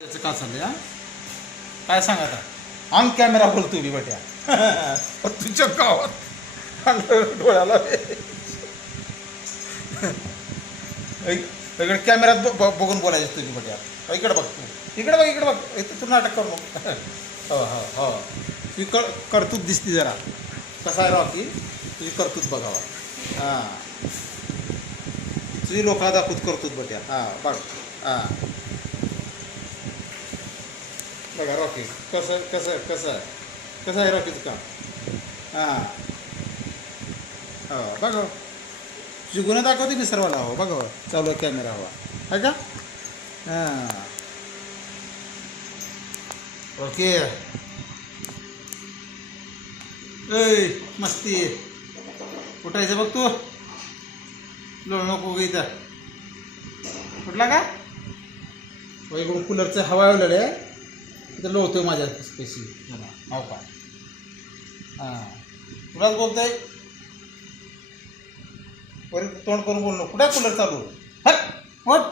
त्याचं का चाललंय हा? काय सांगा आता ऑन कॅमेरा बोलतो मी बट्या तुझ्या गावात डोळ्याला इकडे कॅमेऱ्यात बघून बोलायचं तुम्ही बट्या इकडे बघ तू इकडे बघ इथं तू नाटक करू नको हो हो हो तुझी कर्तूत दिसती जरा कसा आहे रॉकी तुझी कर्तूत बघावा हां तुझी लोकांना दाखवत कर्तूत बट्या हां बघ हां बघा रॉकी कसं कसं कसं कसं आहे रॉकीचं काम हां हो बघा तुझी गुन्हा दाखवते मी सर्वाला हो बघा चालू आहे कॅमेरा हवा आहे का हां ओके ऐ मस्ती उठायचं बघ तू लोळ नको ग इथं कुठला का इकडून कूलरचं हवा आलेलं आहे इथं लोळतोय माझ्या स्पेसी मला हो का हां तुलाच बोलतोय वर तोंड करून बोललो कुठे कूलर चालू हट